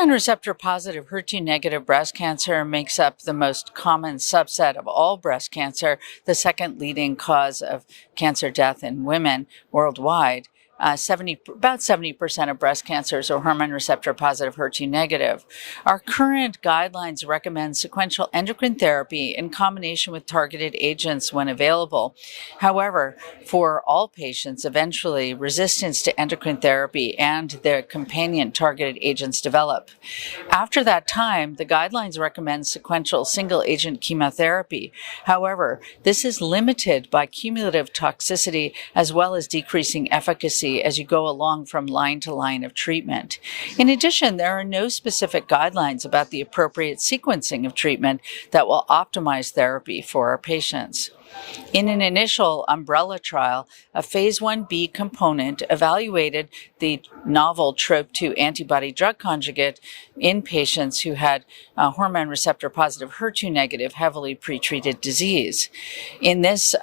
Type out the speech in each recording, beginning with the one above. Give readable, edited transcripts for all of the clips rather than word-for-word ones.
Hormone receptor positive HER2 negative breast cancer makes up the most common subset of all breast cancer, the second leading cause of cancer death in women worldwide. About 70% of breast cancers are hormone receptor positive HER2 negative. Our current guidelines recommend sequential endocrine therapy in combination with targeted agents when available. However, for all patients, eventually resistance to endocrine therapy and their companion targeted agents develop. After that time, the guidelines recommend sequential single agent chemotherapy. However, this is limited by cumulative toxicity as well as decreasing efficacy as you go along from line to line of treatment. In addition, there are no specific guidelines about the appropriate sequencing of treatment that will optimize therapy for our patients. In an initial umbrella trial, a phase 1b component evaluated the novel TROP-2 antibody drug conjugate in patients who had hormone receptor positive HER2 negative heavily pretreated disease. In this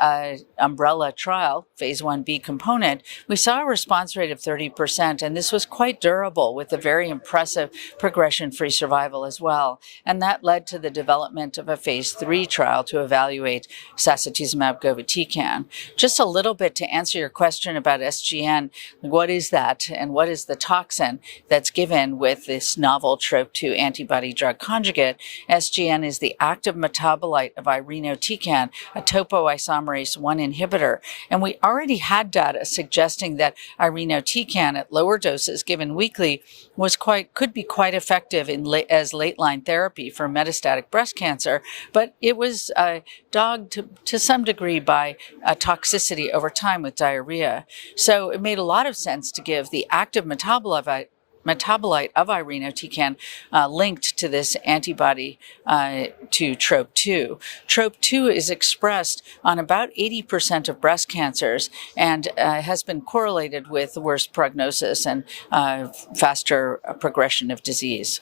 umbrella trial, phase 1b component, we saw a response rate of 30%, and this was quite durable with a very impressive progression-free survival as well. And that led to the development of a phase 3 trial to evaluate sacituzumab govitecan. Just a little bit to answer your question about SGN, what is that and what is the toxin that's given with this novel TROP-2 antibody drug conjugate? SGN is the active metabolite of irinotecan, a topoisomerase 1 inhibitor. And we already had data suggesting that irinotecan at lower doses given weekly could be quite effective as late-line therapy for metastatic breast cancer, but it was dogged to some degree by toxicity over time with diarrhea. So it made a lot of sense to give the active metabolite of irinotecan linked to this antibody to TROP-2. TROP-2 is expressed on about 80% of breast cancers and has been correlated with worse prognosis and faster progression of disease.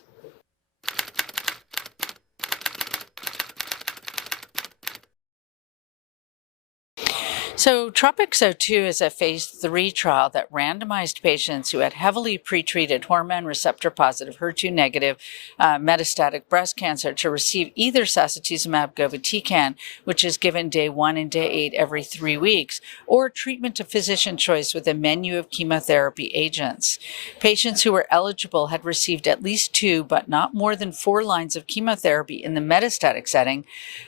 So TROPiCS-02 is a phase 3 trial that randomized patients who had heavily pretreated hormone receptor positive HER2 negative metastatic breast cancer to receive either sacituzumab govitecan, which is given day 1 and day 8 every 3 weeks, or treatment of physician choice with a menu of chemotherapy agents. Patients who were eligible had received at least 2 but not more than 4 lines of chemotherapy in the metastatic setting,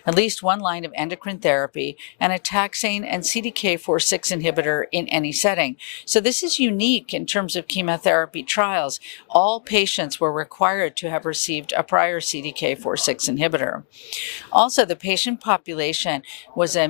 at least 1 line of endocrine therapy, and a taxane and CDK4/6 inhibitor in any setting. So this is unique in terms of chemotherapy trials. All patients were required to have received a prior CDK4/6 inhibitor. Also, the patient population was a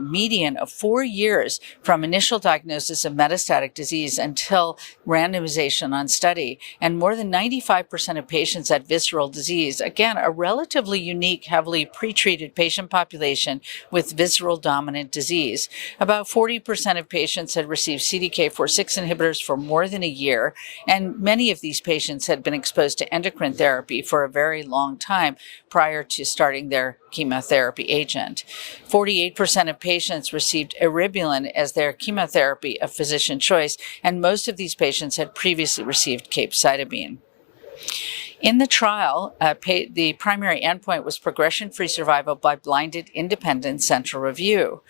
median of 4 years from initial diagnosis of metastatic disease until randomization on study, and more than 95% of patients had visceral disease. Again, a relatively unique, heavily pretreated patient population with visceral dominant disease. About 40% of patients had received CDK4/6 inhibitors for more than a year, and many of these patients had been exposed to endocrine therapy for a very long time prior to starting their chemotherapy agent. 48% of patients received eribulin as their chemotherapy of physician choice, and most of these patients had previously received capecitabine. In the trial, the primary endpoint was progression-free survival by blinded independent central review.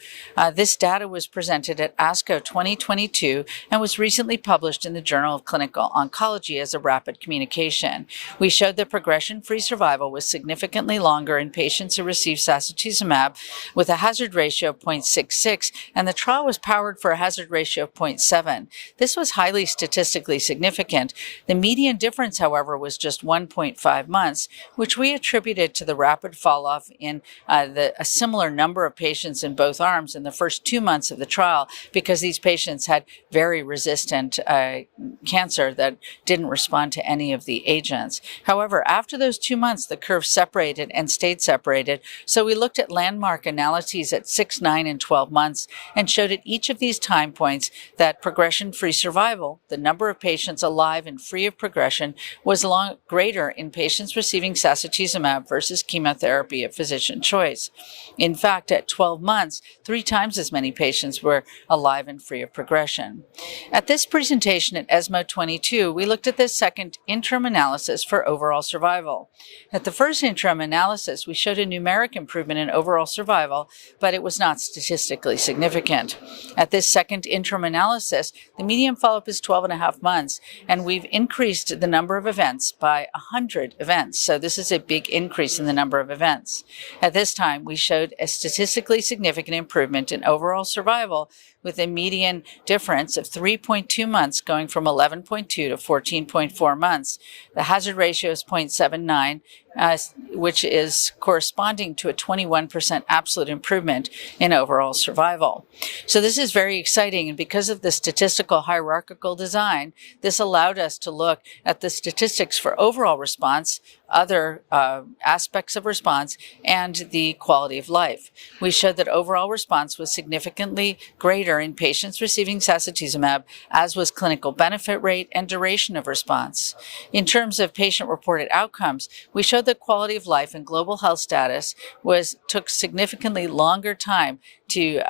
This data was presented at ASCO 2022 and was recently published in the Journal of Clinical Oncology as a rapid communication. We showed that progression-free survival was significantly longer in patients who received sacituzumab with a hazard ratio of 0.66, and the trial was powered for a hazard ratio of 0.7. This was highly statistically significant. The median difference, however, was just 1.5 months, which we attributed to the rapid fall-off in a similar number of patients in both arms in the first 2 months of the trial, because these patients had very resistant cancer that didn't respond to any of the agents. However, after those 2 months, the curve separated and stayed separated, so we looked at landmark analyses at 6, 9, and 12 months and showed at each of these time points that progression-free survival, the number of patients alive and free of progression, was greater greater in patients receiving sacituzumab versus chemotherapy at physician choice. In fact, at 12 months, 3 times as many patients were alive and free of progression. At this presentation at ESMO 22, we looked at the second interim analysis for overall survival. At the first interim analysis, we showed a numeric improvement in overall survival, but it was not statistically significant. At this second interim analysis, the median follow-up is 12.5 months, and we've increased the number of events by 100 events. So this is a big increase in the number of events. At this time, we showed a statistically significant improvement in overall survival with a median difference of 3.2 months going from 11.2 to 14.4 months. The hazard ratio is 0.79, which is corresponding to a 21% absolute improvement in overall survival. So this is very exciting, and because of the statistical hierarchical design, this allowed us to look at the statistics for overall response, other aspects of response, and the quality of life. We showed that overall response was significantly greater in patients receiving sacituzumab, as was clinical benefit rate and duration of response. In terms of patient-reported outcomes, we showed that quality of life and global health status took significantly longer time to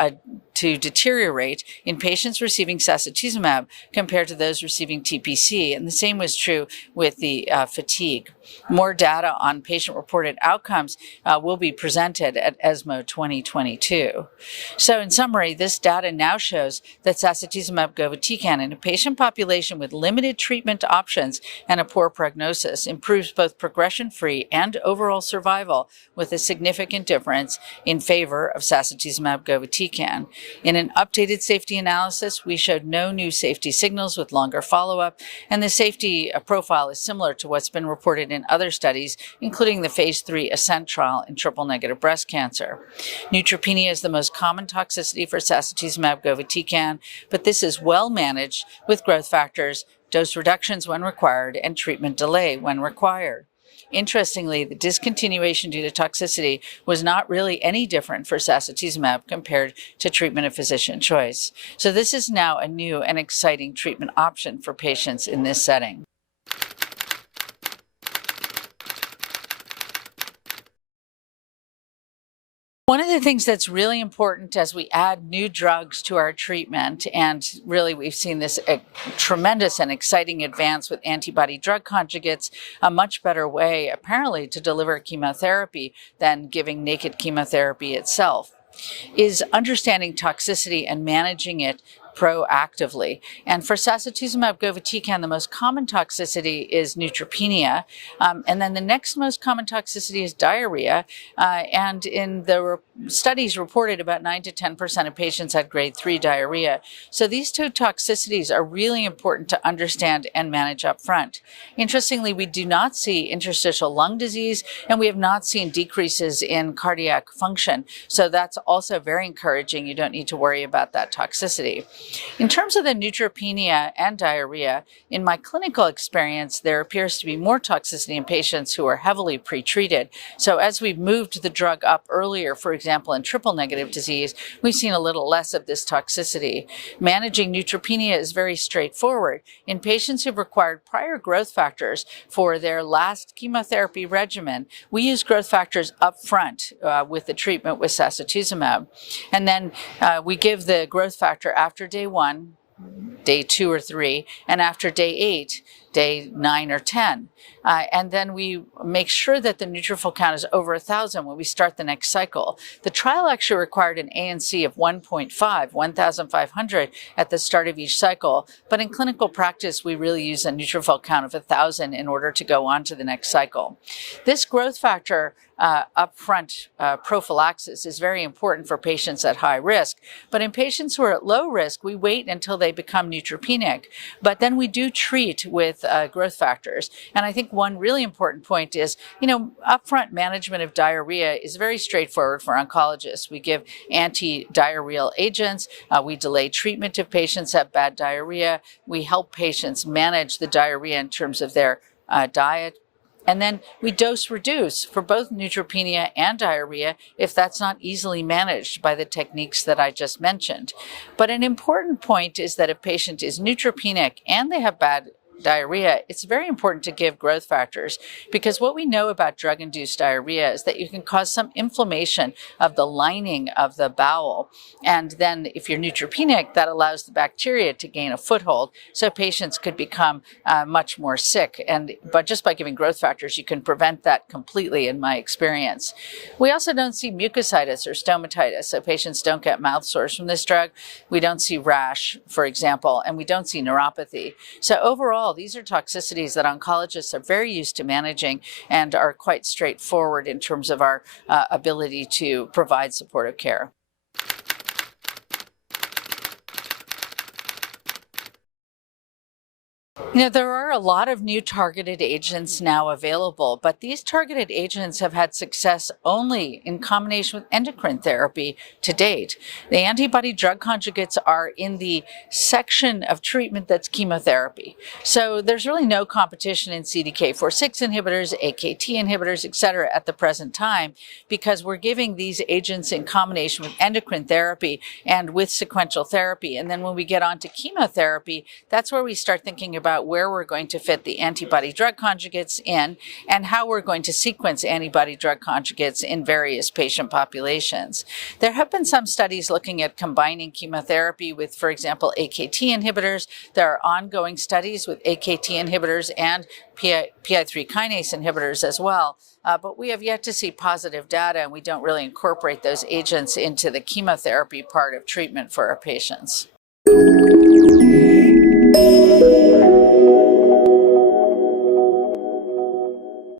deteriorate in patients receiving sacituzumab compared to those receiving TPC, and the same was true with the fatigue. More data on patient-reported outcomes will be presented at ESMO 2022. So in summary, this data now shows that sacituzumab govitecan in a patient population with limited treatment options and a poor prognosis improves both progression-free and overall survival with a significant difference in favor of sacituzumab govitecan. In an updated safety analysis, we showed no new safety signals with longer follow-up, and the safety profile is similar to what's been reported in other studies, including the phase 3 ASCENT trial in triple-negative breast cancer. Neutropenia is the most common toxicity for sacituzumab govitecan, but this is well managed with growth factors, dose reductions when required, and treatment delay when required. Interestingly, the discontinuation due to toxicity was not really any different for sacituzumab compared to treatment of physician choice. So this is now a new and exciting treatment option for patients in this setting. One of the things that's really important as we add new drugs to our treatment, and really we've seen this tremendous and exciting advance with antibody drug conjugates, a much better way apparently to deliver chemotherapy than giving naked chemotherapy itself, is understanding toxicity and managing it proactively. And for sacituzumab govitecan, the most common toxicity is neutropenia, and then the next most common toxicity is diarrhea. And in the studies reported, about 9 to 10% of patients had grade 3 diarrhea. So these two toxicities are really important to understand and manage up front. Interestingly, we do not see interstitial lung disease, and we have not seen decreases in cardiac function. So that's also very encouraging. You don't need to worry about that toxicity. In terms of the neutropenia and diarrhea, in my clinical experience, there appears to be more toxicity in patients who are heavily pretreated. So as we've moved the drug up earlier, for example, in triple-negative disease, we've seen a little less of this toxicity. Managing neutropenia is very straightforward. In patients who've required prior growth factors for their last chemotherapy regimen, we use growth factors up front with the treatment with sacituzumab. And then we give the growth factor after day 1, day 2 or 3, and after day 8, day 9 or 10. And then we make sure that the neutrophil count is over 1,000 when we start the next cycle. The trial actually required an ANC of 1.5, 1,500 at the start of each cycle. But in clinical practice, we really use a neutrophil count of 1,000 in order to go on to the next cycle. This growth factor upfront prophylaxis is very important for patients at high risk. But in patients who are at low risk, we wait until they become neutropenic. But then we do treat with growth factors. And I think one really important point is, upfront management of diarrhea is very straightforward for oncologists. We give anti-diarrheal agents. We delay treatment if patients have bad diarrhea. We help patients manage the diarrhea in terms of their diet. And then we dose reduce for both neutropenia and diarrhea if that's not easily managed by the techniques that I just mentioned. But an important point is that if a patient is neutropenic and they have bad diarrhea, it's very important to give growth factors, because what we know about drug-induced diarrhea is that you can cause some inflammation of the lining of the bowel. And then if you're neutropenic, that allows the bacteria to gain a foothold. So patients could become much more sick. But just by giving growth factors, you can prevent that completely, in my experience. We also don't see mucositis or stomatitis, so patients don't get mouth sores from this drug. We don't see rash, for example, and we don't see neuropathy. So overall, these are toxicities that oncologists are very used to managing and are quite straightforward in terms of our ability to provide supportive care. There are a lot of new targeted agents now available, but these targeted agents have had success only in combination with endocrine therapy to date. The antibody drug conjugates are in the section of treatment that's chemotherapy. So there's really no competition in CDK4/6 inhibitors, AKT inhibitors, et cetera, at the present time, because we're giving these agents in combination with endocrine therapy and with sequential therapy. And then when we get onto chemotherapy, that's where we start thinking about where we're going to fit the antibody drug conjugates in and how we're going to sequence antibody drug conjugates in various patient populations. There have been some studies looking at combining chemotherapy with, for example, AKT inhibitors. There are ongoing studies with AKT inhibitors and PI3 kinase inhibitors as well. But we have yet to see positive data, and we don't really incorporate those agents into the chemotherapy part of treatment for our patients.